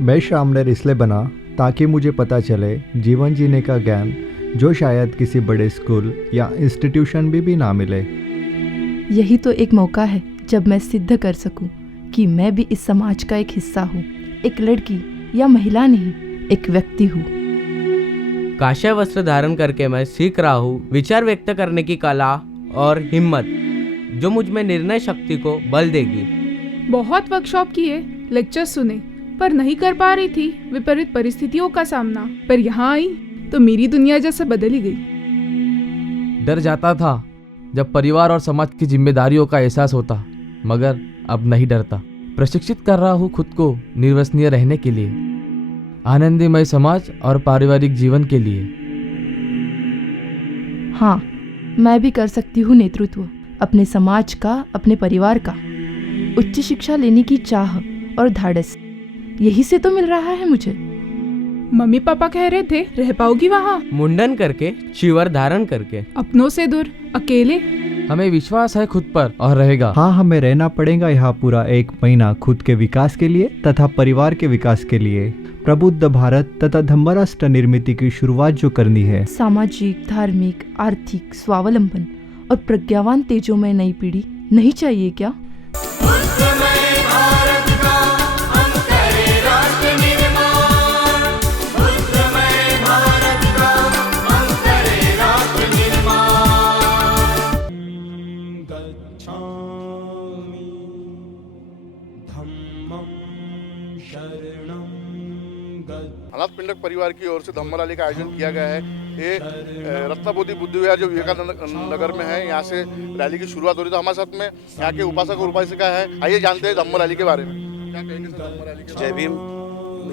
मैं शामनर इसलिए बना ताकि मुझे पता चले जीवन जीने का ज्ञान जो शायद किसी बड़े स्कूल या इंस्टीट्यूशन भी ना मिले। यही तो एक मौका है जब मैं सिद्ध कर सकूं कि मैं भी इस समाज का एक हिस्सा हूँ, एक लड़की या महिला नहीं, एक व्यक्ति हूँ। काश्य वस्त्र धारण करके मैं सीख रहा हूँ विचार व्यक्त करने की कला और हिम्मत, जो मुझ में निर्णय शक्ति को बल देगी। बहुत वर्कशॉप किए, लेक्चर सुने, पर नहीं कर पा रही थी विपरीत परिस्थितियों का सामना। पर यहाँ आई तो मेरी दुनिया जैसे बदल ही गई। डर जाता था जब परिवार और समाज की जिम्मेदारियों का एहसास होता, मगर अब नहीं डरता। प्रशिक्षित कर रहा हूँ खुद को निर्वसनीय रहने के लिए, आनंदमय समाज और पारिवारिक जीवन के लिए। हाँ, मैं भी कर सकती हूँ नेतृत्व, अपने समाज का, अपने परिवार का। उच्च शिक्षा लेने की चाह और धाड़स, यही से तो मिल रहा है मुझे। मम्मी पापा कह रहे थे रह पाओगी वहाँ, मुंडन करके, चिवर धारण करके, अपनों से दूर, अकेले। हमें विश्वास है खुद पर और रहेगा। हाँ, हमें रहना पड़ेगा यहाँ पूरा 1 महीना खुद के विकास के लिए तथा परिवार के विकास के लिए। प्रबुद्ध भारत तथा धम्म राष्ट्र निर्मित की शुरुआत जो करनी है। सामाजिक, धार्मिक, आर्थिक स्वावलंबन और प्रज्ञावान तेजोमय नई पीढ़ी नहीं चाहिए क्या? अनाथ पिंडक परिवार की ओर से धम्म रैली का आयोजन किया गया है। ये रत्नबोधि बुद्ध विहार जो विवेकानंद नगर में है, यहाँ से रैली की शुरुआत हो रही। तो हमारे साथ में यहाँ के उपासक और उपासिका है। आइए जानते हैं धम्म रैली के बारे में। क्या कहेंगे सर धम्म रैली के? जय भीम।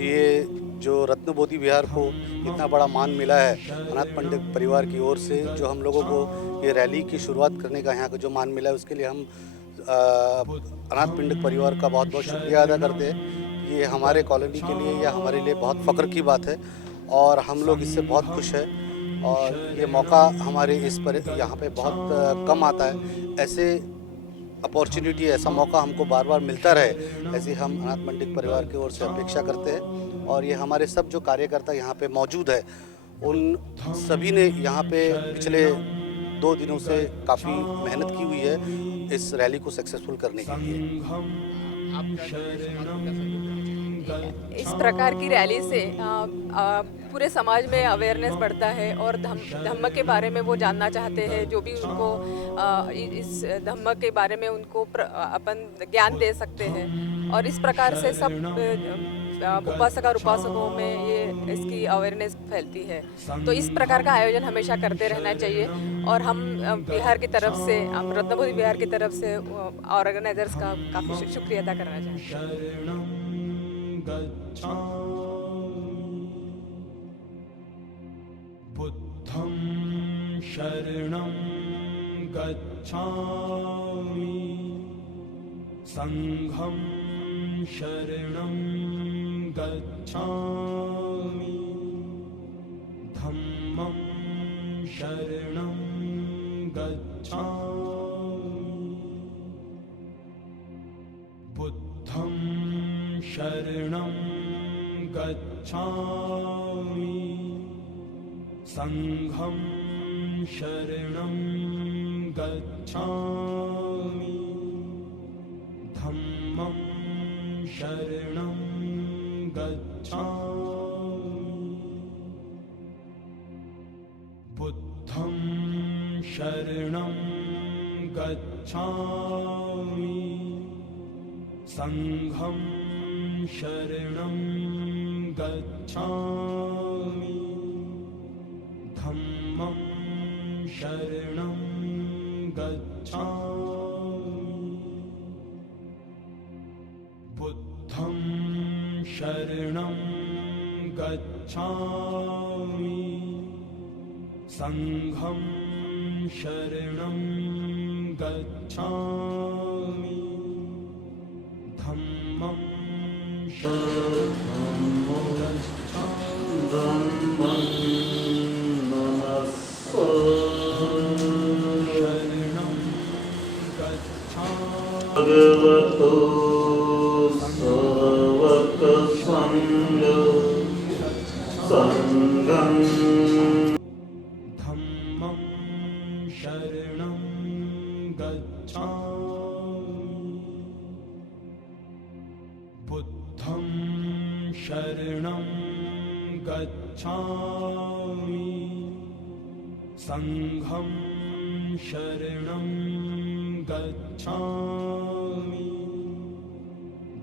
ये जो रत्नबोधि विहार को इतना बड़ा मान मिला है अनाथ पंडित परिवार की ओर से, जो हम लोगों को ये रैली की शुरुआत करने का यहाँ का जो मान मिला है, उसके लिए हम अनाथ पिंडक परिवार का बहुत बहुत शुक्रिया अदा करते हैं। ये हमारे कॉलोनी के लिए या हमारे लिए बहुत फ़ख्र की बात है और हम लोग इससे बहुत खुश हैं। और ये मौका हमारे यहाँ पे बहुत कम आता है। ऐसे अपॉर्चुनिटी, ऐसा मौका हमको बार बार मिलता रहे, ऐसी हम अनाथ पंडित परिवार की ओर से अपेक्षा करते हैं। और ये हमारे सब जो कार्यकर्ता यहाँ पे मौजूद है, उन सभी ने यहाँ पे पिछले 2 दिनों से काफ़ी मेहनत की हुई है इस रैली को सक्सेसफुल करने के लिए। इस प्रकार की रैली से पूरे समाज में अवेयरनेस बढ़ता है और धम्म के बारे में वो जानना चाहते हैं। जो भी उनको इस धम्म के बारे में उनको अपन ज्ञान दे सकते हैं। और इस प्रकार से सब उपासक और उपासकों में ये इसकी अवेयरनेस फैलती है। तो इस प्रकार का आयोजन हमेशा करते रहना चाहिए। और हम बिहार की तरफ से, हम रत्नबोधि बिहार की तरफ से ऑर्गेनाइजर्स का काफ़ी शुक्रिया अदा करना चाहते हैं। बुद्धं शरणं गच्छामि, संघं शरणं गच्छामि, धम्मं शरणं गच्छामि, बुद्धं शरणं गच्छामि, संघं शरणं गच्छामि, धम्मं शरणं गच्छामि, बुद्धं शरणं गच्छामि, संघं शरणं गच्छामि, धम्मं शरणं गच्छामि, बुद्धं शरणं गच्छामि, संघं शरणं गच्छामि, धम्मं भगवतो सवक संग संगम धम्मं शरणं गच्छामि बुद्धं शरणं गच्छामि संघं शरणं गच्छामि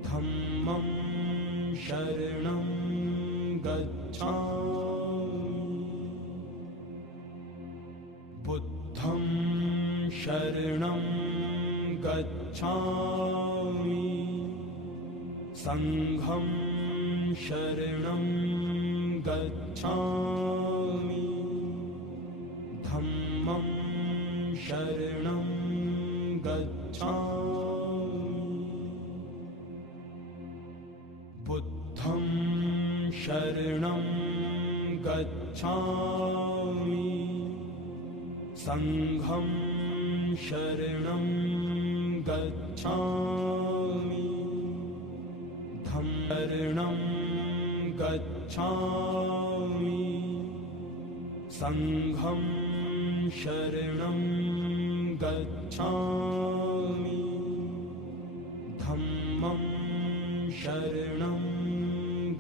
धम्मं शरणं गच्छामि बुद्धं शरणं गच्छामि संघं शरणं गच्छामि धम्मं शरणं गच्छामि बुद्धं शरणं गच्छामि संघं शरणं गच्छामि धम्मं गच्छामि संघं शरणं गच्छामि धम्मं शरणं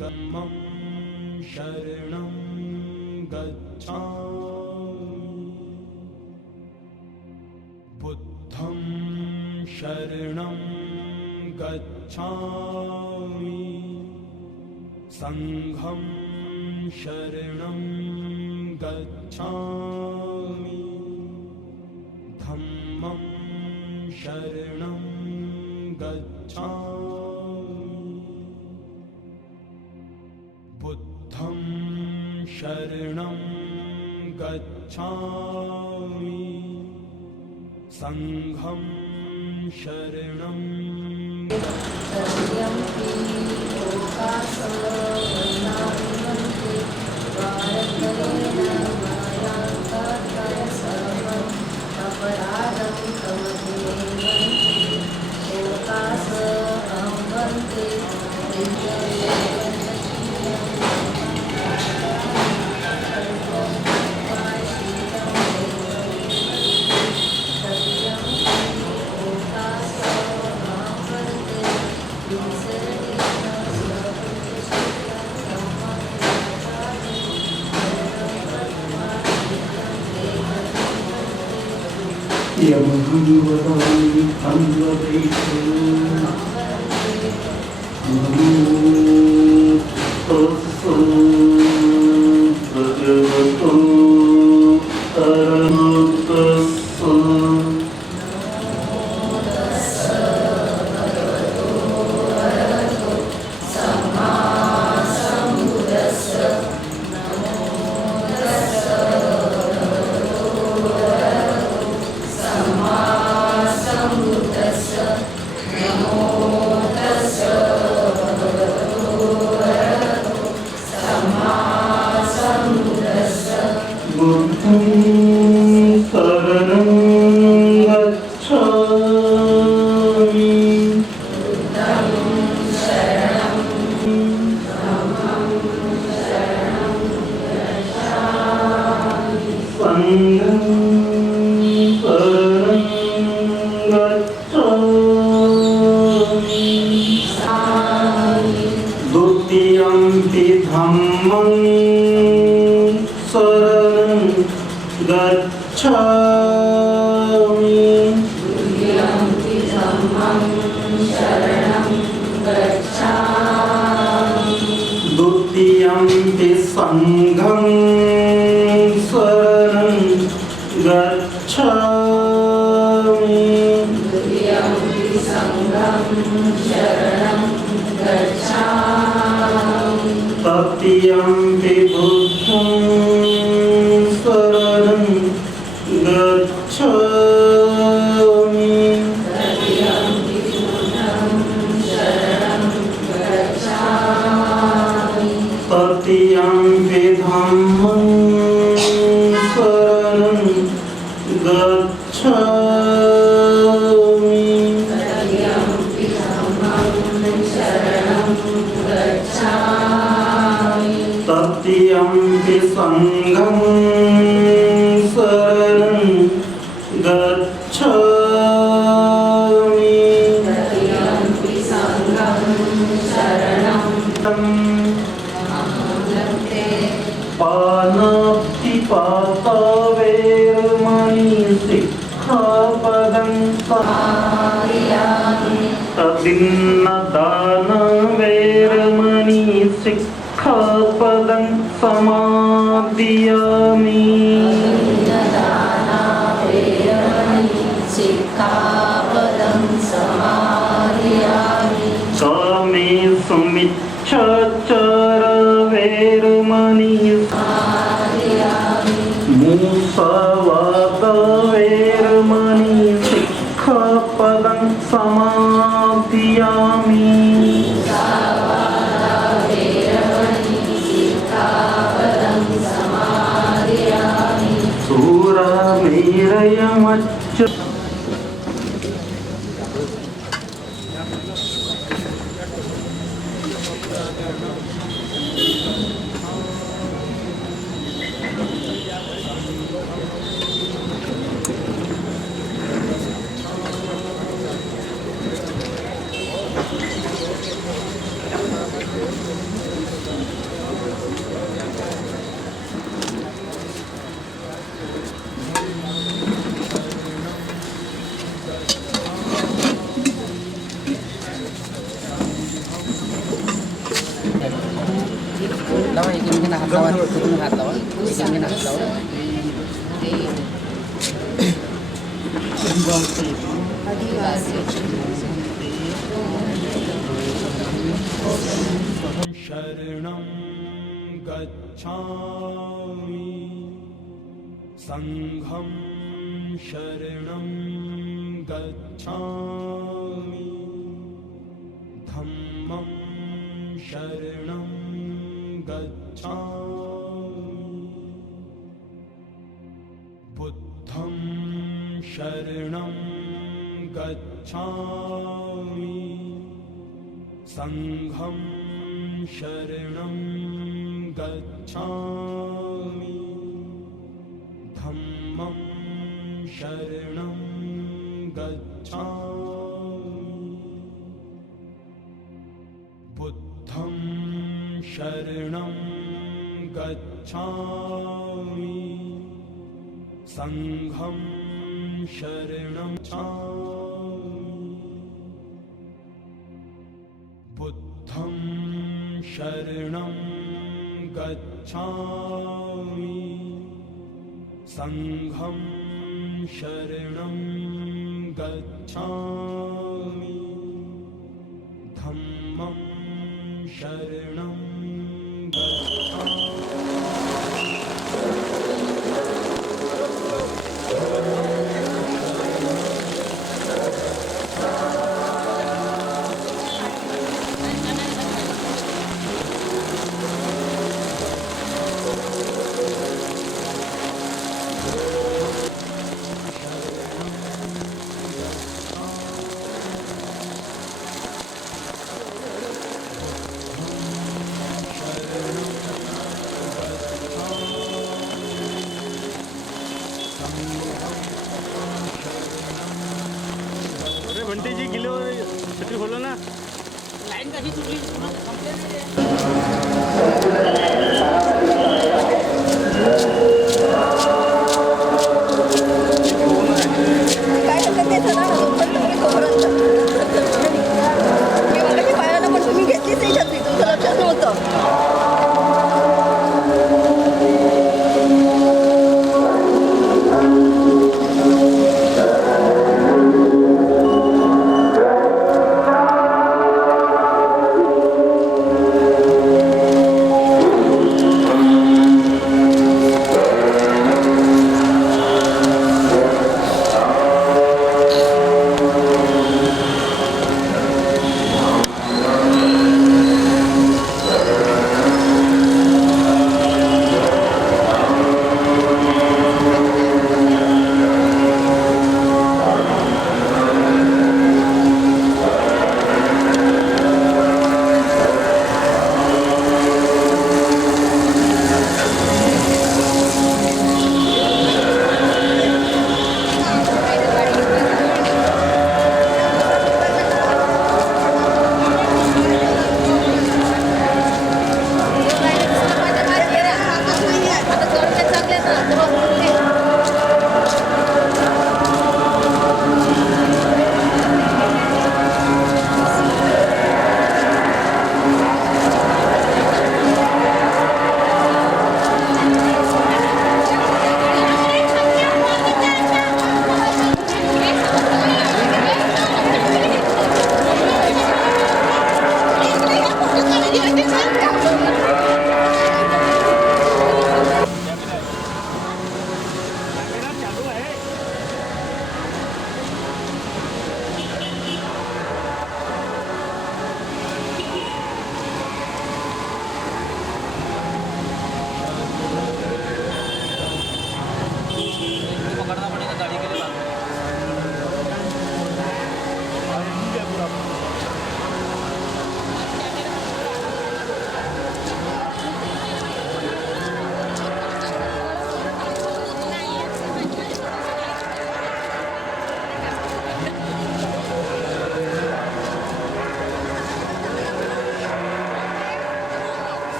गम्मं शरणं गच्छामि बुद्धं शरणं गच्छामि संघं शरणं गच्छामि धम्मं शरणं गच्छामि बुद्धं शरणं गच्छामि संघं शरणं गच्छामि तत्यंपि संघं शरणं पानातिपाता वेरमणि सिक्खापदं तदिन्नदान वेरमणि सिक्खापदं समादियामि कामे सुमिच्छाचार वेरमणि मुसावाद वेरमणि सिक्खापदं समादियामि सूरामेरयमच्च शरणं गच्छामि संघं शरणं गच्छामि धम्मं शरणं गच्छामि बुद्धं शरणं गच्छामि संघं शरणं गच्छामि धम्मं शरणं गच्छामि बुद्धं शरणं गच्छामि संघं शरणं गच्छामि बुद्धं शरणं गच्छामि संघं शरणं गच्छामि धम्मं शरणं गच्छामि घंटे जी किलो छतरी खोलो ना लाइन का तुम्ही घेतलीच नाही छत्री तुमचं लक्षच नव्हतं.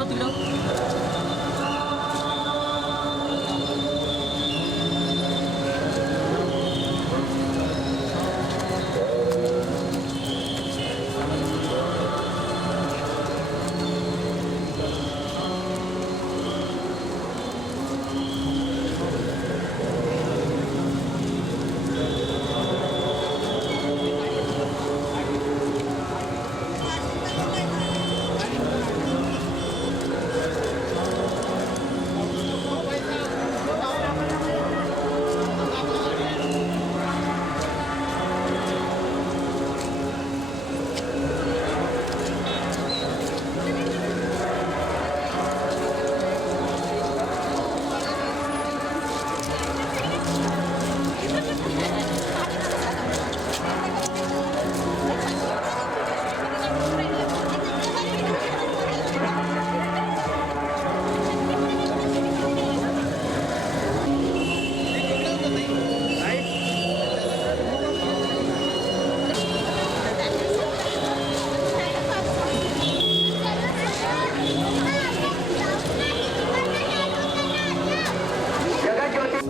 सोडा तिकडं.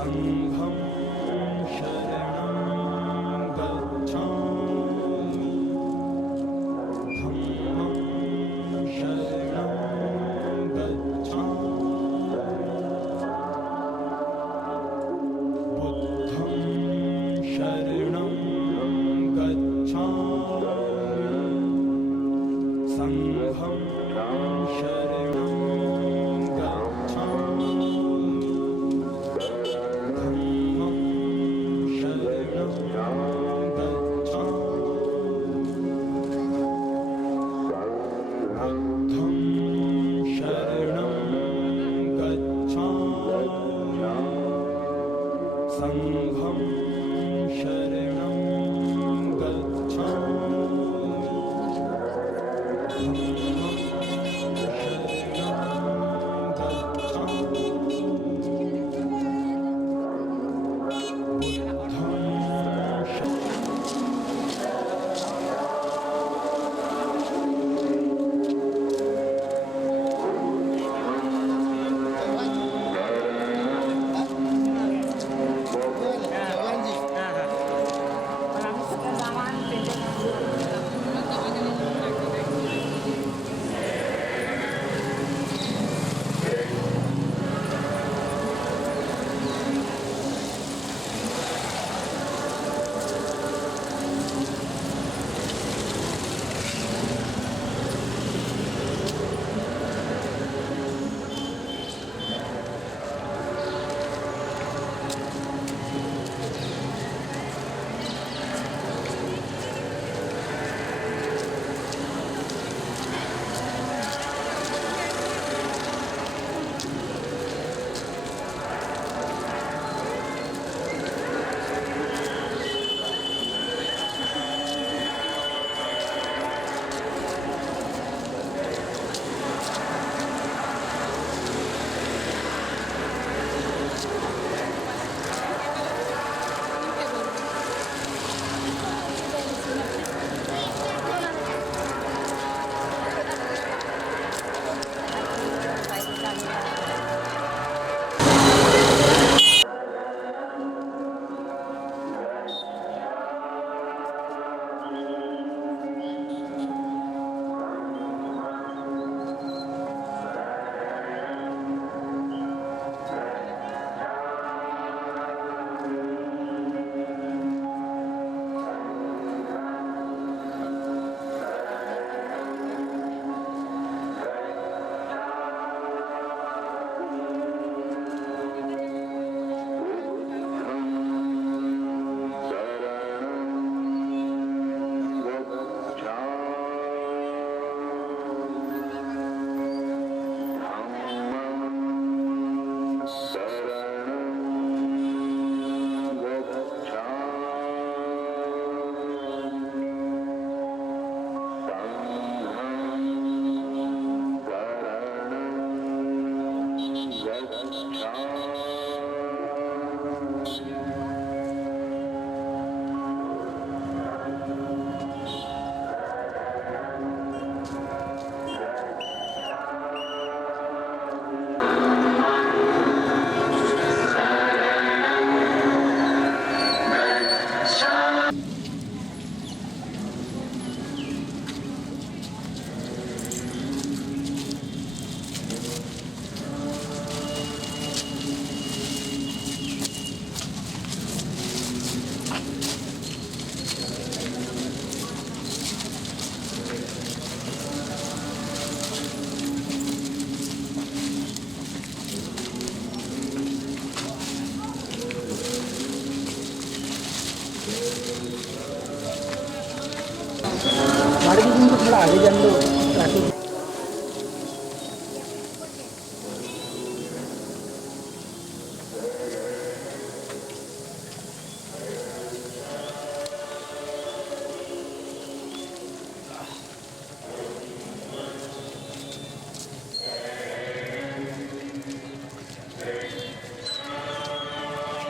संघं शरणं गच्छामि धम्मं शरणं गच्छामि बुद्धं शरणं गच्छामि संघं शरणं गच्छामि धम्मं शरणं गच्छामि बुद्धं शरणं गच्छामि संघं शरणं गच्छामि धम्मं शरणं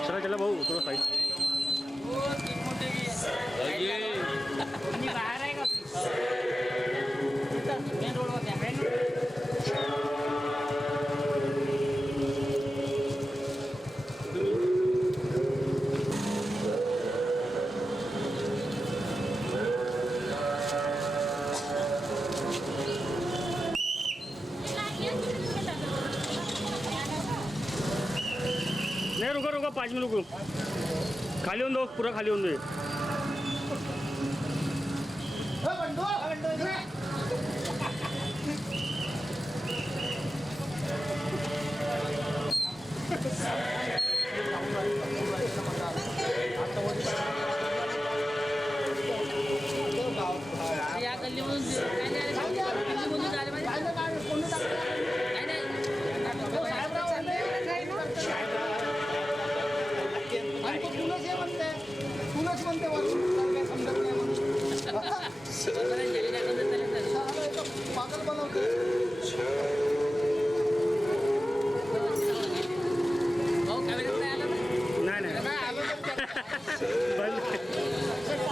चला चला भाऊ थोड़ा साइड नहीं रुको रुको 5 मिनट रुको खाली होने दो पूरा खाली होने दो नहीं नहीं बंद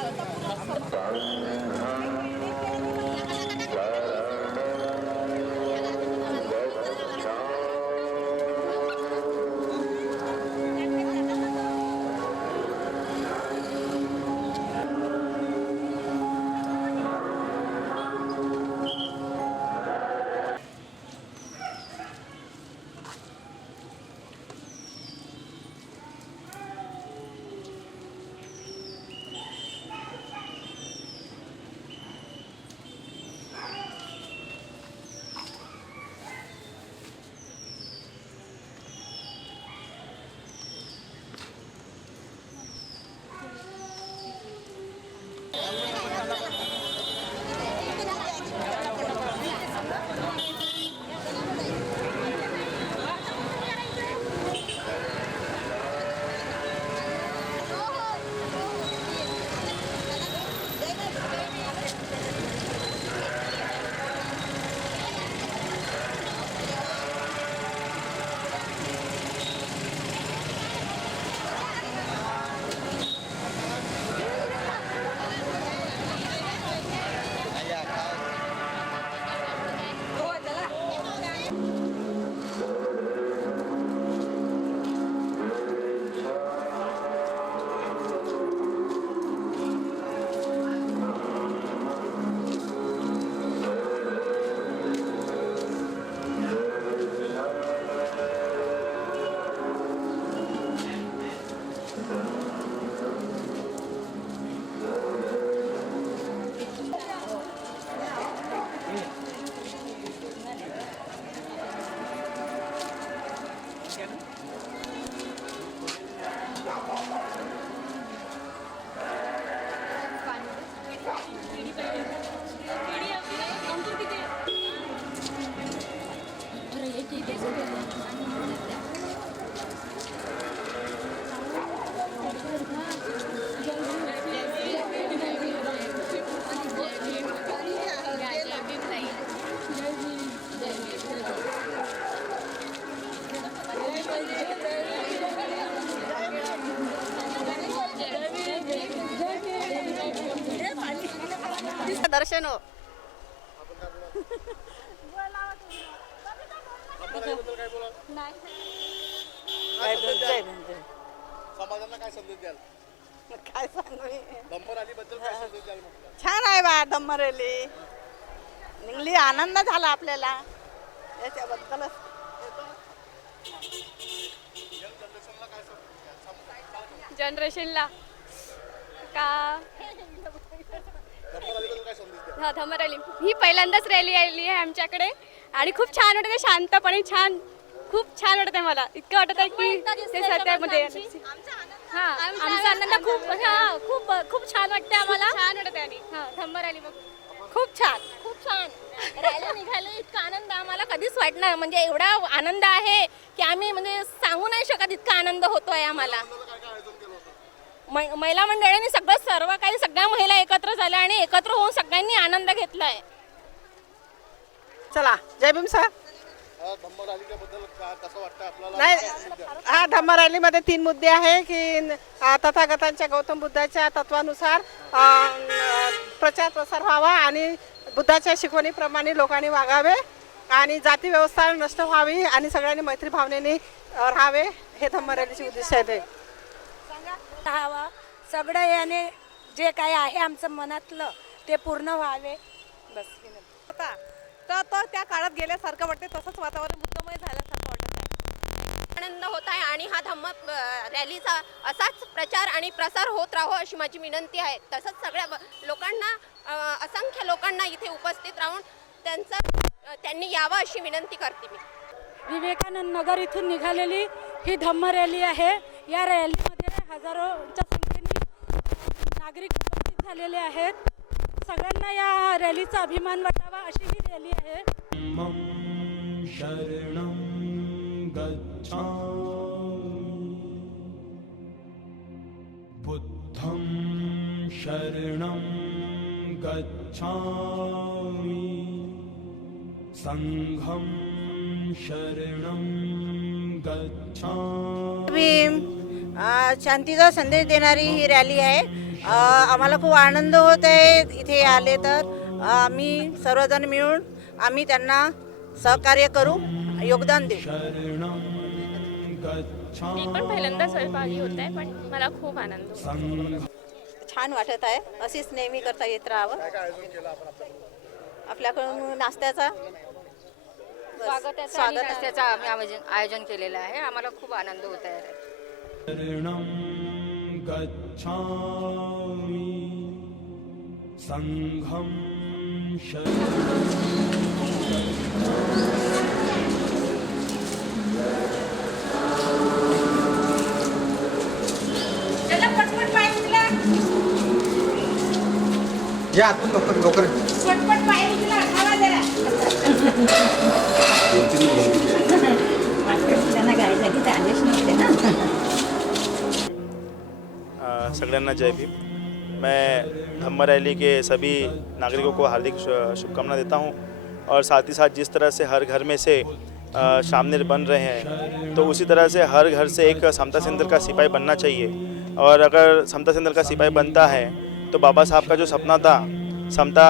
दर्शन हो समाजांना काय संदेश द्याल काय सांगू मी? धम्म रॅलीबद्दल काय संदेश द्याल म्हटलं छान आहे बा धम्म रॅली निघली आनंद झाला आपल्याला याच्याबद्दलच जनरेशनला काय संदेश द्याल जनरेशनला का धम्म रॅलीबद्दल काय संदेश द्याल हा धम्म रॅली ही पहिल्यांदाच रॅली आली आहे आमच्याकडे आणि खूप छान वाटते शांतपणे छान खूप छान वाटत आहे मला इतकं वाटत आहे की ते सत्यामध्ये आमचा आनंद खूप खूप खूप छान वाटते आम्हाला. छान वाटते आणि धम्म रॅली बघ खूप छान रॅली निघाली. इतका आनंद आम्हाला कधीच वाटणार, म्हणजे एवढा आनंद आहे की आम्ही म्हणजे सांगू नाही शकत, इतका आनंद होतोय आम्हाला. महिला मंडळाने सर्व काही सगळ्या महिला एकत्र झाल्या आणि एकत्र होऊन सगळ्यांनी आनंद घेतलाय. चला जय भीम सर. धम्म रॅलीबद्दल कसं वाटतं आपल्याला? नाही, धम्म रॅलीमध्ये 3 मुद्दे आहे की तथागतांच्या गौतम बुद्धाच्या तत्वानुसार प्रचार प्रसार व्हावा आणि बुद्धाच्या शिकवणीप्रमाणे लोकांनी वागावे आणि जाती व्यवस्था नष्ट व्हावी आणि सगळ्यांनी मैत्री भावनेने राहावे, हे धम्म रॅलीचे उद्दिष्ट आहे. राहावा सगळं याने जे काही आहे आमचं मनातलं ते पूर्ण व्हावे बस. तर तो त्या काळात गेल्यासारखं वाटते, तसंच वातावरण मुक्तमय झाल्यासारखं वाटत आहे. आनंद होत आहे आणि हा धम्म रॅलीचा असाच प्रचार आणि प्रसार होत राहो अशी माझी विनंती आहे. तसंच सगळ्या लोकांना, असंख्य लोकांना इथे उपस्थित राहून त्यांनी यावं अशी विनंती करते मी. विवेकानंद नगर इथून निघालेली ही धम्म रॅली आहे. या रॅलीमध्ये हजारोच्या संख्येने नागरिक उपस्थित झालेले आहेत. सगळ्यांना या रॅलीचा अभिमान वाटावा अशी ही रॅली आहे. शरणं गच्छामि बुद्धं शरणं गच्छामि संघं शरणं गच्छामि. शांतीचा संदेश देणारी ही रॅली आहे. आम्हाला खूप आनंद होत आहे इथे आले तर. आम्ही सर्वजण मिळून आम्ही त्यांना सहकार्य करू, योगदान देऊ. मी पण पहिल्यांदा सहभागी होत आहे, पण मला खूप आनंद होतो. छान वाटत आहे. अशीच नेहमी करता येत राहावं. आपल्याकडून नाश्त्याचा स्वागत आम्ही आयोजन केलेलं आहे. आम्हाला खूप आनंद होत आहे. शरणं गच्छामि संघं या लवकर सगळ्यांना जय भीम. मैं धम्म रैली के सभी नागरिकों को हार्दिक शुभकामना देता हूं और साथ ही साथ जिस तरह से हर घर में से सामने बन रहे हैं तो उसी तरह से हर घर से एक समता सेंटर का सिपाही बनना चाहिए. और अगर समता सेंटर का सिपाही बनता है तो बाबा साहब का जो सपना था समता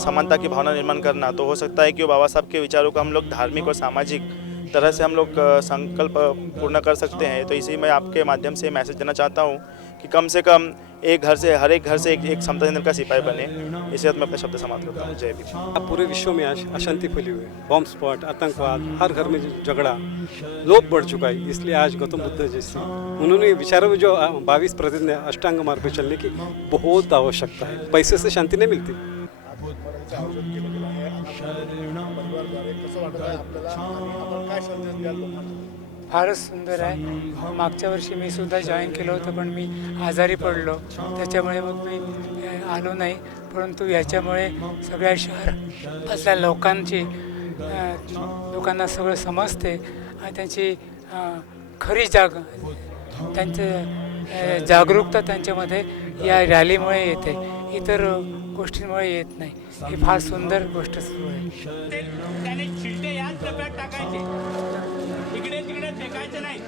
समानता की भावना निर्माण करना, तो हो सकता है कि वो बाबा साहब के विचारों को हम लोग धार्मिक और सामाजिक तरह से हम लोग संकल्प पूर्ण कर सकते हैं. तो इसी मैं आपके माध्यम से मैसेज देना चाहता हूँ कि कम से कम हर एक घर से एक समता सेंटर का सिपाही बने. इसी बात मैं अपने शब्द समाप्त करता हूँ. जय भीम. पूरे विश्व में आज अशांति फैली हुई है. बॉम्ब स्पॉट, आतंकवाद, हर घर में जो झगड़ा लोप बढ़ चुका है. इसलिए आज गौतम बुद्ध जैसे उन्होंने विचारों में जो 22 प्रतिदिन अष्टांग मार्ग पर चलने की बहुत आवश्यकता है. पैसे से शांति नहीं मिलती. फारच सुंदर आहे. मागच्या वर्षी मी सुद्धा जॉईन केलं होतं, पण मी आजारी पडलो, त्याच्यामुळे मग मी आलो नाही. परंतु याच्यामुळे सगळ्या शहरातल्या लोकांना सगळं समजते आणि त्यांची खरी जागरूकता त्यांच्यामध्ये या रॅलीमुळे येते, इतर गोष्टींमुळे येत नाही. ही फार सुंदर गोष्ट सुरू आहे. त्याने छिलटे याच डब्यात टाकायचे, इकडे तिकडे फेकायचे नाही.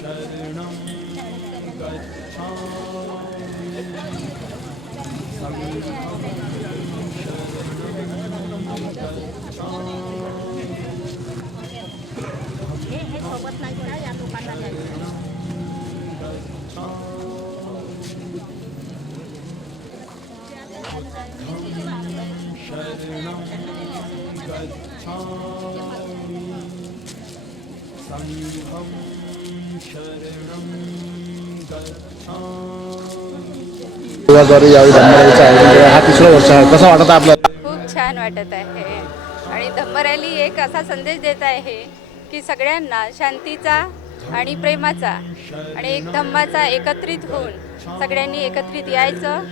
शरणं गच्छामि शरणं गच्छामि संघं शरणं गच्छामि। यावेळी धम्मरॅलीचं आयोजन केलं. हा तिसरा वर्ष आहे. कसं वाटत आहे आपल्याला? खूप छान वाटत आहे आणि धम्म रॅली एक असा संदेश देत आहे की सगळ्यांना शांतीचा आणि प्रेमाचा आणि एक धम्माचा एकत्रित होऊन सगळ्यांनी एकत्रित यायचं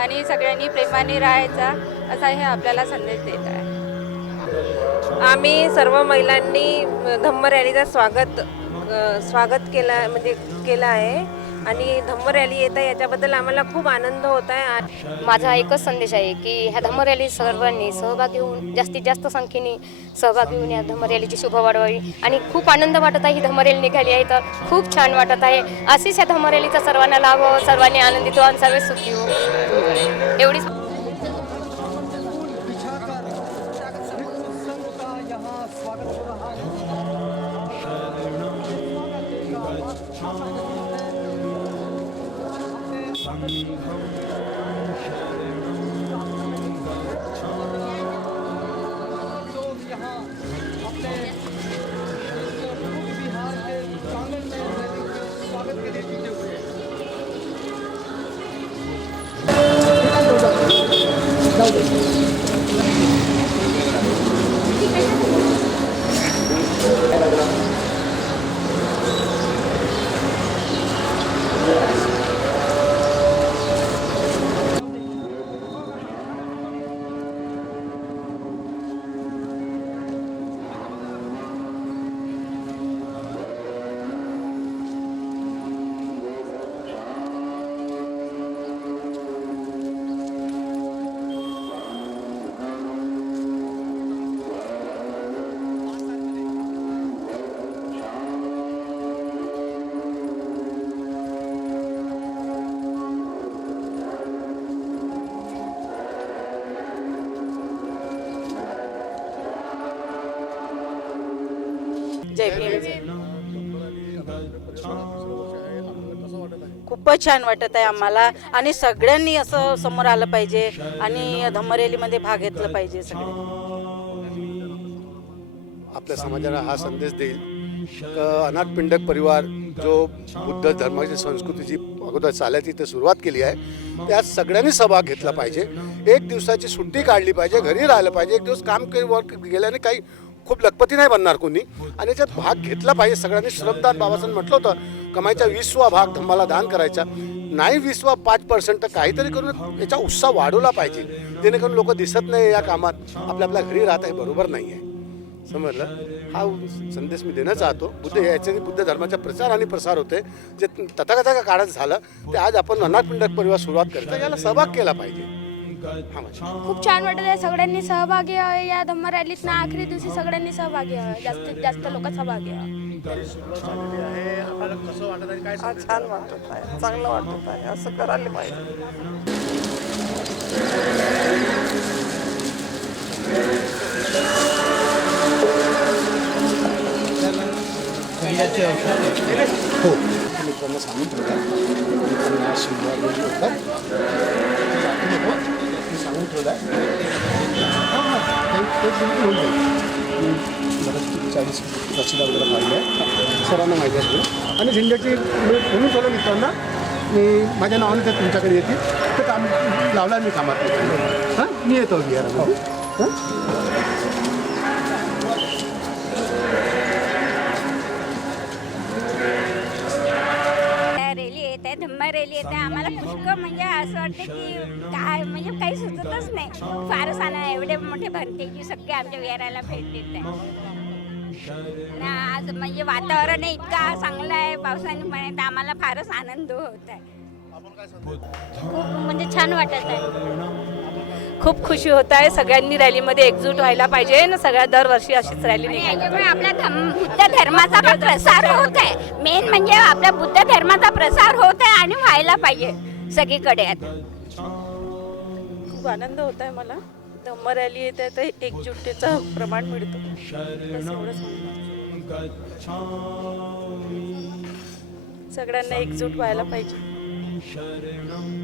आणि सगळ्यांनी प्रेमाने राहायचा असा हे आपल्याला संदेश देत आहे. आम्ही सर्व महिलांनी धम्म रॅलीचं स्वागत केलं आहे आणि धम्म रॅली येत आहे याच्याबद्दल आम्हाला खूप आनंद होत आहे. माझा एकच संदेश आहे की ह्या धम्म रॅलीत सर्वांनी सहभाग घेऊन जास्तीत जास्त संख्येने सहभाग घेऊन या धम्म रॅलीची शोभा वाढवावी आणि खूप आनंद वाटत आहे. ही धम्म रॅली निघाली आहे तर खूप छान वाटत आहे. अशीच या धम्म रॅलीचा सर्वांना लाभ हो, सर्वांनी आनंदित हो आणि सर्व सुखी हो एवढीच. जय भीम. खूपच छान वाटत आहे आम्हाला आणि सगळ्यांनी असं समोर आलं पाहिजे आणि धम्म रॅलीमध्ये भाग घेतला पाहिजे. सगळे आपल्या समाजाला हा संदेश देईल का अनाथ पिंडक परिवार जो बुद्ध धर्माची संस्कृतीची अगोदर चालायची ते सुरुवात केली आहे त्यात सगळ्यांनी सहभाग घेतला पाहिजे. एक दिवसाची सुट्टी काढली पाहिजे, घरी राहिलं पाहिजे. एक दिवस काम गेल्याने काही खूप लखपती नाही बनणार कोणी आणि याच्यात भाग घेतला पाहिजे सगळ्यांनी. श्रमदान बाबासाहेब म्हटलं होतं कमाईचा 20वा भाग धम्माला दान करायचा. नाही 20वा 5% तर काहीतरी करून याचा उत्साह वाढवला पाहिजे जेणेकरून लोक दिसत नाही या कामात आपल्या घरी राहत आहे बरोबर नाही आहे. समजलं? हा संदेश मी देणं चाहतो. याच्याने बुद्ध धर्माचा प्रचार आणि प्रसार होते जे तथागताच्या काळात झालं ते आज आपण अनाथ पिंडक परिवार सुरुवात करतो याला सहभाग केला पाहिजे. खूप छान वाटत आहे. सगळ्यांनी सहभागी व्हावे या धम्म रॅलीत ना आखरी दिवशी सगळ्यांनी सहभागी व्हावे. जास्तीत जास्त लोक सहभागी व्हावे. छान वाटत आहे, चांगलं वाटत आहे. असं करायला पाहिजे. हो मित्रांना सांगून ठेवतात मित्रांना शंभर होतात सांगून ठेवला बरंच 40 रचना वगैरे पाहिजे आहे सर्वांना माहिती असते आणि झेंड्याची म्हणून ठेवलं मित्रांना मी माझ्या नावाने ते तुमच्याकडे येतील ते काम लावला मी कामात. हां मी येतो बिहारमध्ये. हां धम्म रॅली येते आम्हाला पुष्कळ म्हणजे असं वाटतं की काय म्हणजे काही सुचतच नाही. फारच आनंद एवढे मोठे भरते की सगळे आमच्या विहाराला भेट देत आहे. आज म्हणजे वातावरण इतका चांगलं आहे पावसाने पण आम्हाला फारच आनंद होत आहे. खूप म्हणजे छान वाटत आहे. खूप खुशी होत आहे. सगळ्यांनी रॅलीमध्ये एकजूट व्हायला पाहिजे ना. सगळ्या दरवर्षी अशीच रॅली याच्यामुळे आपल्या बुद्ध धर्माचा पण प्रसार होत आहे. मेन म्हणजे आपल्या बुद्ध धर्माचा प्रसार होत आहे आणि व्हायला पाहिजे सगळीकडे. खूप आनंद होत आहे मला. धम्म रॅली येत आहे तर एकजुटीचं प्रमाण मिळतो. सगळ्यांना एकजूट व्हायला पाहिजे.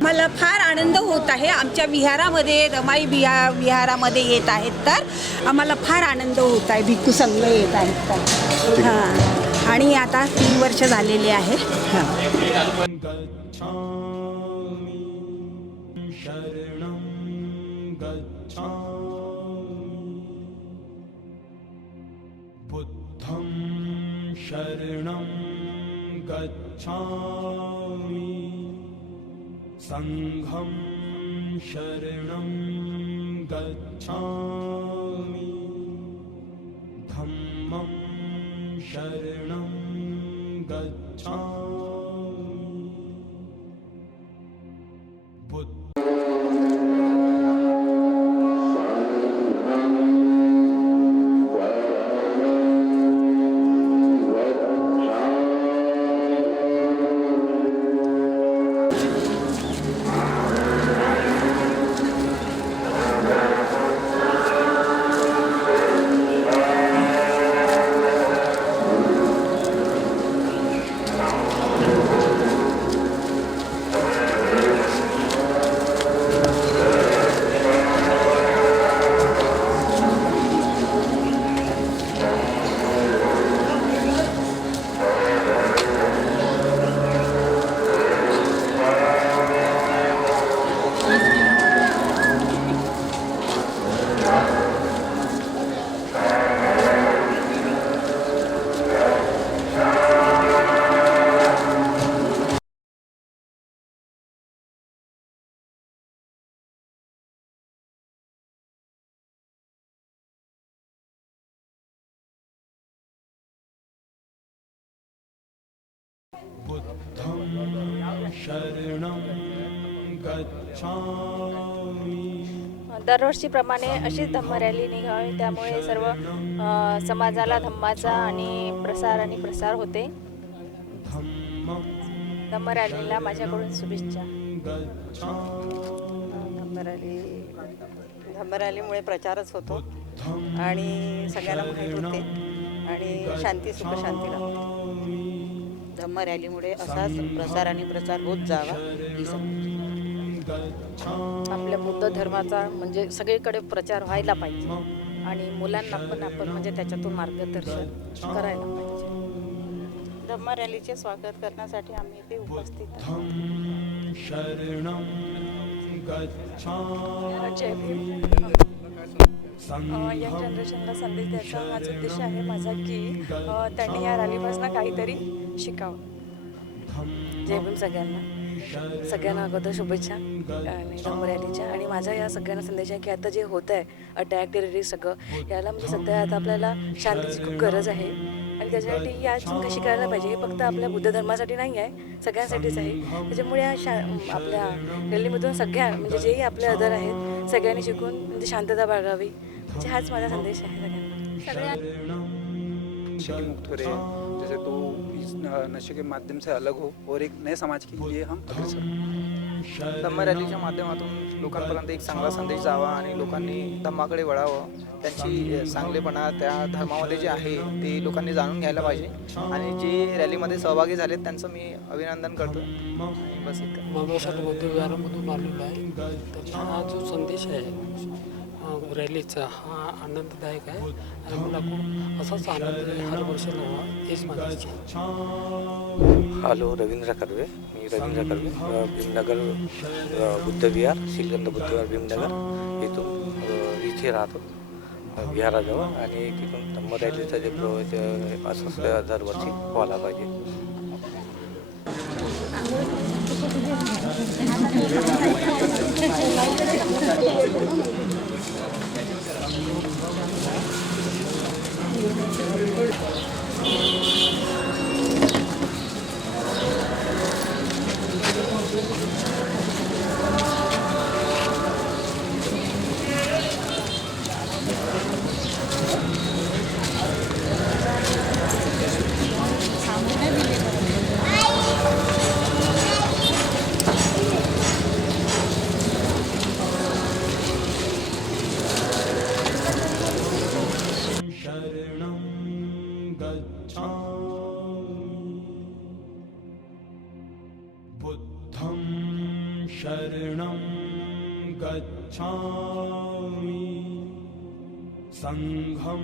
मला फार आनंद होत आहे. आमच्या विहारामध्ये रमाई विहारामध्ये येत आहेत तर आम्हाला फार आनंद होत आहे. भिक्खू संघ येत आहेत तर हां, आणि आता 3 वर्ष झालेले आहे. हां. बुद्धं शरणं गच्छामि संघं शरणं गच्छामि धम्मं शरणं गच्छामि बुद्धं शरणं गच्छामि. दरवर्षीप्रमाणे अशीच धम्म रॅली निघावी, त्यामुळे सर्व समाजाला धम्माचा आणि प्रसार होते. धम्म रॅलीला माझ्याकडून शुभेच्छा. धम्म रॅलीमुळे प्रचारच होतो आणि सगळ्यांना माहीत होते आणि शांती सुख शांती लाभते. धम्म रॅलीमुळे असाच प्रचार होत जावा ही आपल्या बुद्ध धर्माचा म्हणजे सगळीकडे प्रचार व्हायला पाहिजे आणि मुलांना पण आपण म्हणजे त्याच्यातून मार्गदर्शन करायला पाहिजे. धम्म रॅलीचे स्वागत करण्यासाठी आम्ही इथे उपस्थित आहोत. यंग जनरेशनला संदेश द्यायचा हाच उद्देश आहे माझा की त्यांनी या रॅलीपासून काहीतरी शिकावं. जय भीम सगळ्यांना अगोदर शुभेच्छा आणि धम्म रॅलीच्या. आणि माझा या सगळ्यांना संदेश आहे की आता जे होत आहे अटॅक टेररिस्ट सगळं याला म्हणजे सध्या आता आपल्याला शांतीची खूप गरज आहे आणि त्याच्यासाठी यातून कशी करायला पाहिजे हे फक्त आपल्या बुद्ध धर्मासाठी नाही आहे, सगळ्यांसाठीच आहे. त्याच्यामुळे आपल्या रॅलीमधून सगळ्या म्हणजे जेही आपले अदर आहेत सगळ्यांनी शिकून म्हणजे शांतता बाळगावी, म्हणजे हाच माझा संदेश आहे सगळ्यांना. नशे मुक्त हो रहे, जैसे तो इस नशे के माध्यम से अलग हो और एक नए समाज के लिए हम अग्रसर हो. धम्म रॅलीच्या माध्यमातून लोकांपर्यंत एक चांगला संदेश जावा आणि लोकांनी धम्माकडे वळावं. त्यांची चांगलेपणा त्या धर्मामध्ये जे आहे ते लोकांनी जाणून घ्यायला पाहिजे आणि जे रॅलीमध्ये सहभागी झालेत त्यांचं मी अभिनंदन करतो. बस इतकं. बाबासाहेब बौद्ध विहारामधून आलेलो आहे, तर हा जो संदेश आहे रॅलीचा हा आनंददायक आहे आणि मला खूप असाच आनंद हर वर्षी लावा हेच माझी इच्छा. हॅलो, रवींद्र कर्वे. मी रवींद्र कर्वे, भीमनगर बुद्ध विहार, श्रीगंध बुद्ध विहार भीमनगर इथून इथे राहतो विहाराजवळ. आणि तिथून धम्म रॅलीचा जे असं दरवर्षी व्हायला पाहिजे. शरणं गच्छामि. शरणं गच्छामि संघं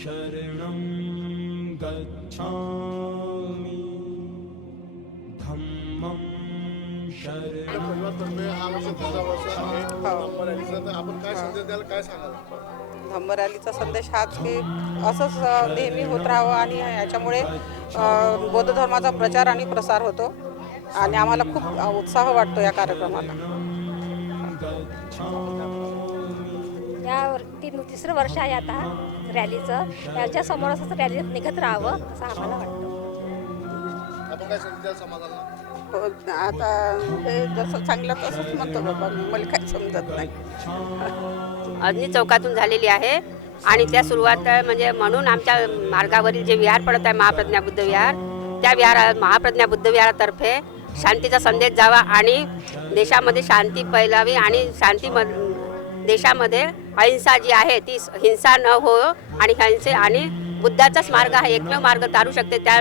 शरणं गच्छामि धम्मं धम्म रॅलीचा संदेश हाच की असंच नेहमी होत राहावं आणि याच्यामुळे बौद्ध धर्माचा प्रचार आणि प्रसार होतो आणि आम्हाला खूप उत्साह वाटतो या कार्यक्रमाला. या तिसरं वर्ष आहे आता रॅलीचं. याच्या समोर असंच रॅली निघत राहावं असं आम्हाला वाटतं. आता हे जसं चांगलं तसंच म्हणतो बाबा, मला काही समजत नाही. अजनी चौकातून झालेली आहे आणि त्या सुरुवात म्हणजे म्हणून आमच्या मार्गावरील जे विहार पडत आहे महाप्रज्ञा बुद्ध विहार, त्या महाप्रज्ञा बुद्ध विहारातर्फे शांतीचा संदेश जावा आणि देशामध्ये शांती फैलावी आणि देशामध्ये अहिंसा जी आहे ती हिंसा न हो आणि बुद्धाचाच मार्ग हा एकमेव मार्ग तारू शकते. त्या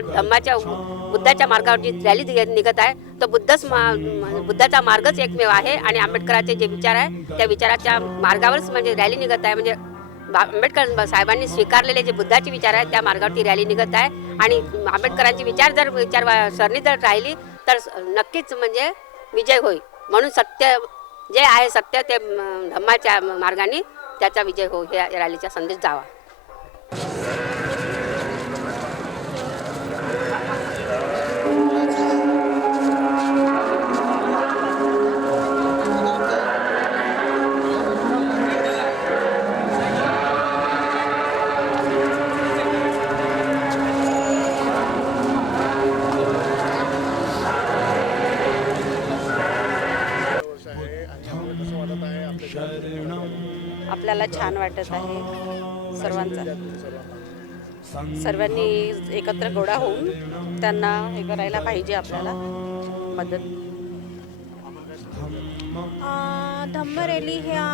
बुद्धाच्या मार्गावर जी रॅली निघत आहे तो बुद्धाचा मार्गच एकमेव आहे आणि आंबेडकरांचे जे विचार आहे त्या विचाराच्या मार्गावरच म्हणजे रॅली निघत आहे. म्हणजे आंबेडकर साहेबांनी स्वीकारलेले जे बुद्धाचे विचार आहेत त्या मार्गावरती रॅली निघत आहे आणि आंबेडकरांचे विचार सरणी जर राहिली तर नक्कीच म्हणजे विजय होईल. म्हणून सत्य जे आहे सत्य ते धम्माच्या मार्गाने त्याचा विजय हो या रॅलीचा संदेश जावा. आपल्याला छान वाटत आहे. सर्वांनी एकत्र गोळा होऊन त्यांना हे करायला पाहिजे आपल्याला मदत. धम्म रॅली ह्या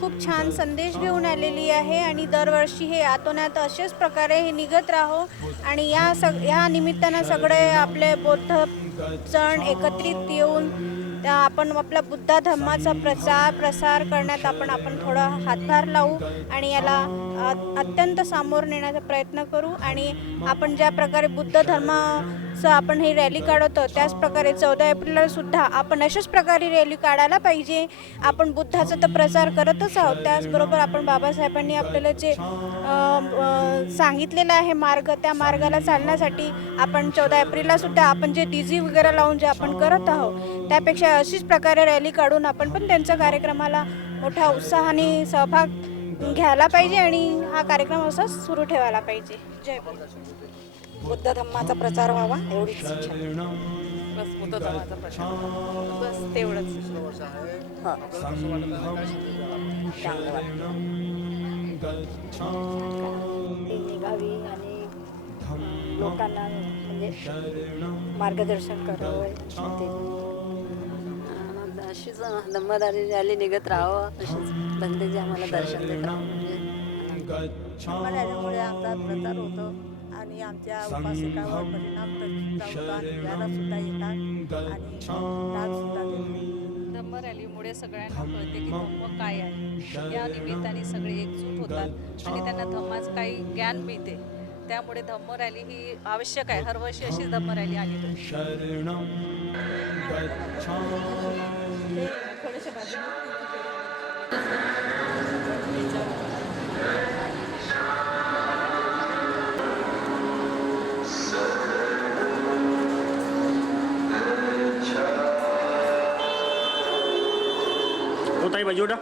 खूप छान संदेश घेऊन आलेली आहे आणि दरवर्षी हे आतोनात अशाच प्रकारे हे निघत राहो आणि या निमित्तानं सगळे आपले बौद्ध जण एकत्रित येऊन आपण आपला बुद्ध धर्माचा प्रसार करण्यात आपण थोडा हातभार लावू आणि याला अत्यंत सामोरं नेण्याचा प्रयत्न करू. आणि आपण ज्या प्रकारे बुद्ध धर्माचं आपण ही रॅली काढवतो त्याच प्रकारे 14 एप्रिलला सुद्धा आपण अशाच प्रकारे रॅली काढायला पाहिजे. आपण बुद्धाचा तर प्रचार करतच आहोत, त्याचबरोबर आपण बाबासाहेबांनी आपल्याला जे सांगितलेलं आहे मार्ग, त्या मार्गाला चालण्यासाठी आपण 14 एप्रिलला सुद्धा आपण जे डीजी वगैरे लावून जे आपण करत आहोत त्यापेक्षा अशीच प्रकारे रॅली काढून आपण पण त्यांच्या कार्यक्रमाला मोठ्या उत्साहाने सहभाग घ्यायला पाहिजे आणि हा कार्यक्रम असाच सुरू ठेवायला पाहिजे. जय बुद्ध धम्माचा प्रचार व्हावा एवढीच इच्छा. बस बुद्ध धर्माचा प्रचार बस तेवढंच. निघावी आणि लोकांना म्हणजे मार्गदर्शन करावं. अशीच धम्मदारी रॅली निघत राहावं, अशीच बंदेजी आम्हाला दर्शन देत राहावं. म्हणजे रॅलीमुळे आमचा प्रचार होतो आणि आमच्या उपासिकावर परिणाम होतो आणि ज्ञान सुद्धा येतात आणि दान सुद्धा देतात. धम्म रॅलीमुळे सगळ्यांना कळते की धम्म काय आहे. या निमित्ताने सगळे एकजूट होतात आणि त्यांना धम्माचं काही ज्ञान मिळते. त्यामुळे धम्म रॅली ही आवश्यक आहे. हर वर्षी अशीच धम्म रॅली आली पाहिजे. होताही पाहिजे उडा.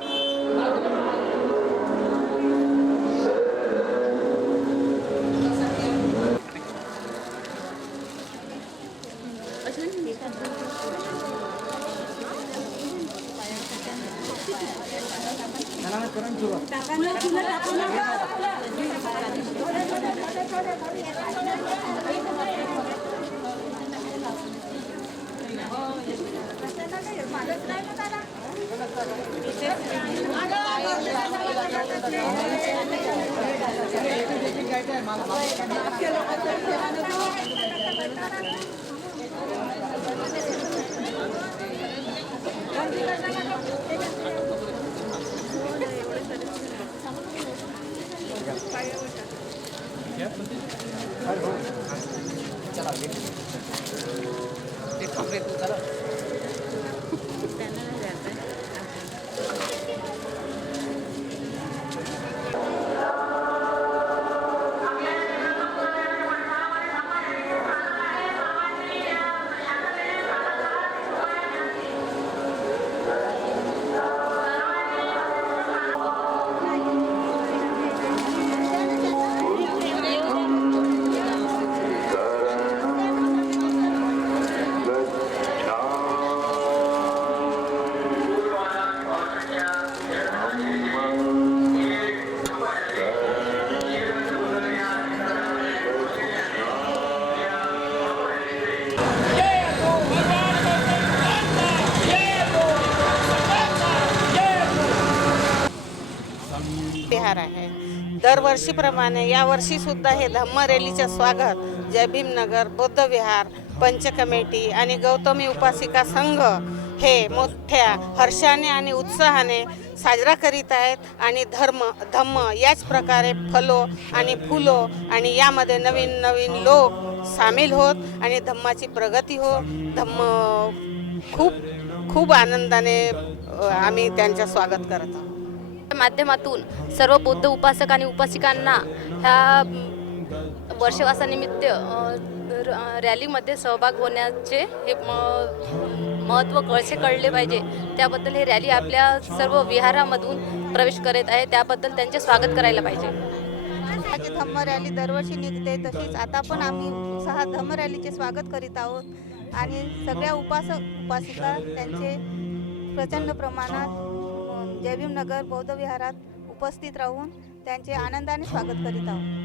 विहार आहे. दरवर्षीप्रमाणे यावर्षी सुद्धा हे धम्म रॅलीचे स्वागत जय भीमनगर बौद्ध विहार पंच कमिटी आणि गौतमी उपासिका संघ हे मोठ्या हर्षाने आणि उत्साहाने साजरा करीत आहेत आणि धम्म याच प्रकारे फलो आणि फुलो आणि यामध्ये नवीन नवीन लोक सामील होत आणि धम्माची प्रगती हो. धम्म खूप आनंदाने आम्ही त्यांचं स्वागत करत आहोत. माध्यमातून सर्व बौद्ध उपासक आणि उपासिकांना ह्या वर्षवासानिमित्त रॅलीमध्ये सहभाग होण्याचे हे महत्त्व कळले पाहिजे. त्याबद्दल हे रॅली आपल्या सर्व विहारामधून प्रवेश करत आहे. त्याबद्दल त्यांचे स्वागत करायला पाहिजे. धम्म रॅली दरवर्षी निघते तशीच आता पण आम्ही उत्साहात धम्म रॅलीचे स्वागत करीत आहोत आणि सगळ्या उपासिका त्यांचे प्रचंड प्रमाणात जय भीमनगर बौद्ध विहारात उपस्थित राहून त्यांचे आनंदाने स्वागत करीत आहोत.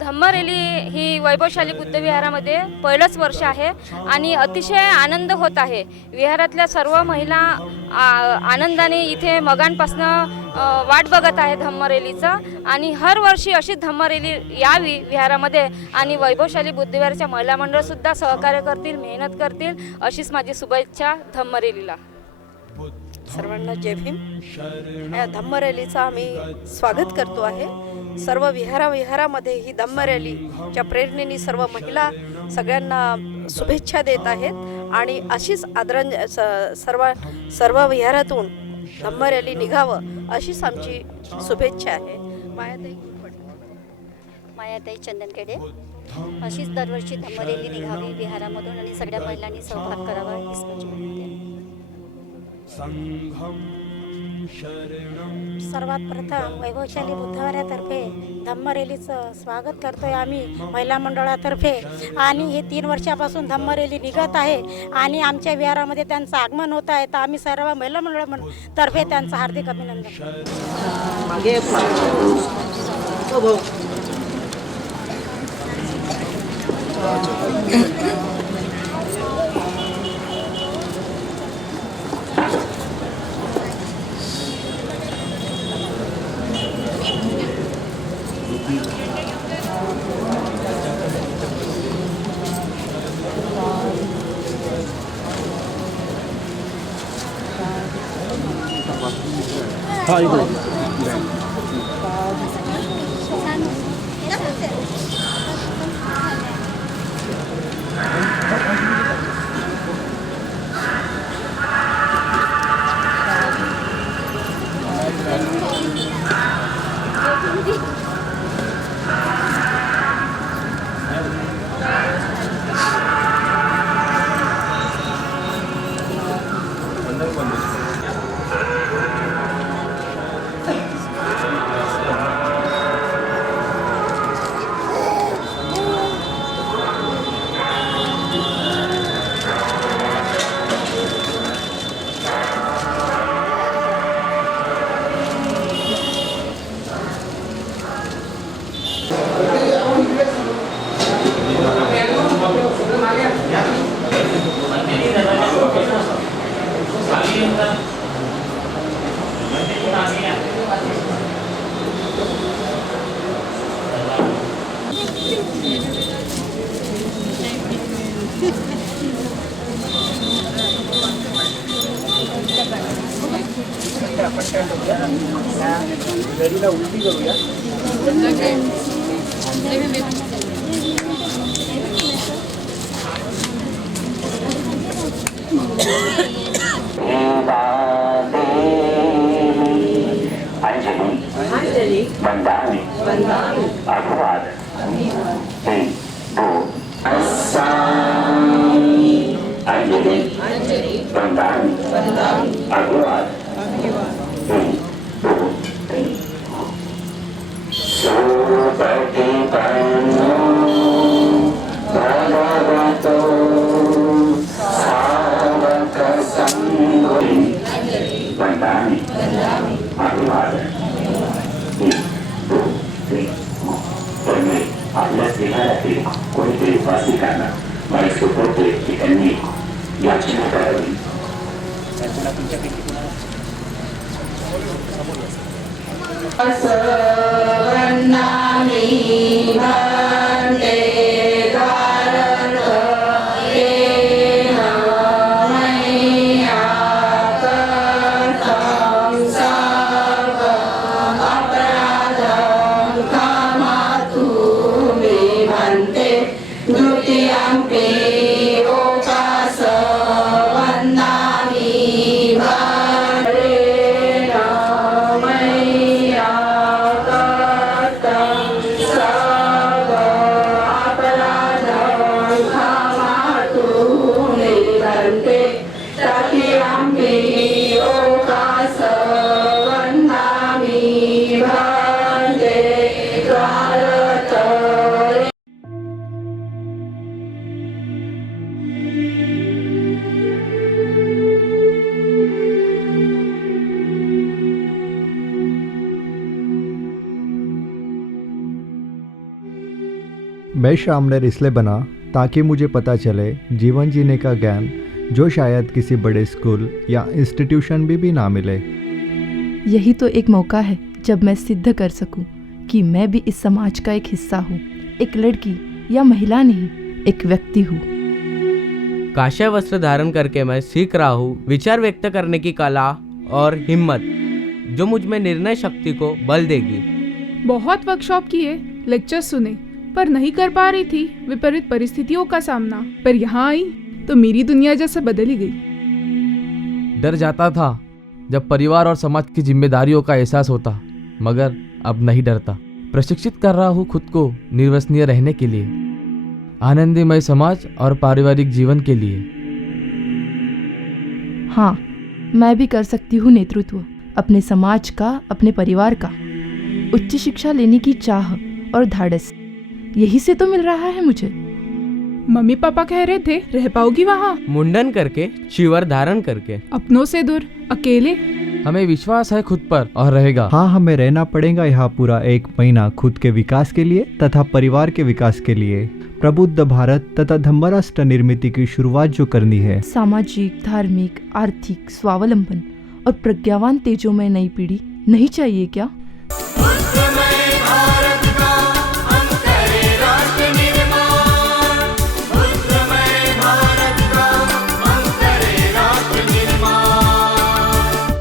धम्म रॅली ही वैभवशाली बुद्ध विहारामध्ये पहिलंच वर्ष आहे आणि अतिशय आनंद होत आहे. विहारातल्या सर्व महिला आनंदाने इथे मगांपासनं वाट बघत आहे धम्म रॅलीचं आणि हर वर्षी अशी धम्म रॅली यावी विहारामध्ये आणि वैभवशाली बुद्ध विहाराच्या महिला मंडळसुद्धा सहकार्य करतील, मेहनत करतील अशीच माझी शुभेच्छा धम्म रॅलीला. सर्वांना जय भीम. या धम्म रॅलीचं आम्ही स्वागत करतो आहे. सर्व विहारामध्ये ही धम्म रॅलीच्या प्रेरणेने सर्व महिला सगळ्यांना शुभेच्छा देत आहेत आणि अशीच सर्व विहारातून धम्म रॅली निघावं अशीच आमची शुभेच्छा आहे. मायाताई चंदनखेडे. अशीच दरवर्षी धम्म रॅली निघावी विहारामधून आणि सगळ्या महिलांनी सहभाग करावा हीच माझी विनंती आहे. सर्वात प्रथम वैभवशाली बुद्धविहारातर्फे धम्म रॅलीचं स्वागत करतोय आम्ही महिला मंडळातर्फे आणि हे 3 वर्षापासून धम्म रॅली निघत आहे आणि आमच्या विहारामध्ये त्यांचं आगमन होत आहे. तर आम्ही सर्व महिला मंडळातर्फे त्यांचं हार्दिक अभिनंदन. अंजलि वंदामि अभिवाद 1 2 अस्सामी अंजलि वंदामि अभिवाद 1 2 3 सुपतिपन्नो भगवतो सावकसंघो वंदामि अभिवाद आपल्या विहारातील कोणीतरी उपासिकांना मला सुचवतोय की त्यांनी याचना करावी. मैं शामनेर इसलिए बना ताकि मुझे पता चले जीवन जीने का ज्ञान जो शायद किसी बड़े स्कूल या इंस्टीट्यूशन भी ना मिले। यही तो एक मौका है जब मैं सिद्ध कर सकूं कि मैं भी इस समाज का एक हिस्सा हूँ, एक लड़की या महिला नहीं, एक व्यक्ति हूँ। काश्य वस्त्र धारण करके मैं सीख रहा हूँ विचार व्यक्त करने की कला और हिम्मत, जो मुझ में निर्णय शक्ति को बल देगी। बहुत वर्कशॉप किए, लेक्चर सुने, पर नहीं कर पा रही थी विपरीत परिस्थितियों का सामना। पर यहाँ आई तो मेरी दुनिया जैसे बदल ही गई। डर जाता था जब परिवार और समाज की जिम्मेदारियों का एहसास होता, मगर अब नहीं डरता। प्रशिक्षित कर रहा हूँ खुद को निर्वसनीय रहने के लिए, आनंदमय समाज और पारिवारिक जीवन के लिए। हाँ, मैं भी कर सकती हूँ नेतृत्व अपने समाज का, अपने परिवार का। उच्च शिक्षा लेने की चाह और धाड़स यही से तो मिल रहा है मुझे। मम्मी पापा कह रहे थे रह पाओगी वहाँ, मुंडन करके, चिवर धारण करके, अपनों से दूर, अकेले। हमें विश्वास है खुद पर और रहेगा। हाँ, हमें रहना पड़ेगा यहाँ पूरा 1 महीना खुद के विकास के लिए तथा परिवार के विकास के लिए। प्रबुद्ध भारत तथा धम्म राष्ट्र निर्मित की शुरुआत जो करनी है। सामाजिक, धार्मिक, आर्थिक स्वावलंबन और प्रज्ञावान तेजोमय नई पीढ़ी नहीं चाहिए क्या?